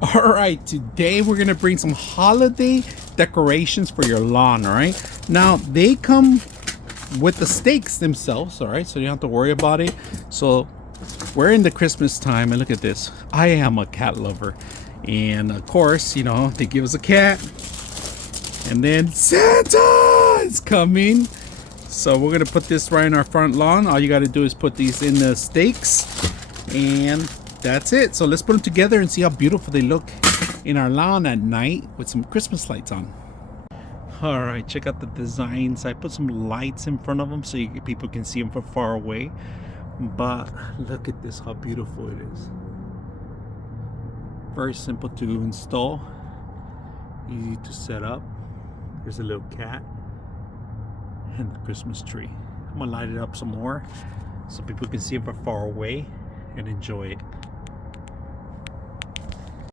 All right, today we're gonna bring some holiday decorations for your lawn. All right, now they come with the stakes themselves. All right, so you don't have to worry about it. So we're in the Christmas time, and look at this. I am a cat lover, and of course, they give us a cat, and then Santa is coming. So we're gonna put this right in our front lawn. All you got to do is put these in the stakes, and that's it. So let's put them together and see how beautiful they look in our lawn at night with some Christmas lights on. All right, check out the designs. I put some lights in front of them so people can see them from far away. But look at this, how beautiful it is. Very simple to install, easy to set up. There's a little cat and the Christmas tree. I'm gonna light it up some more so people can see it from far away and enjoy it.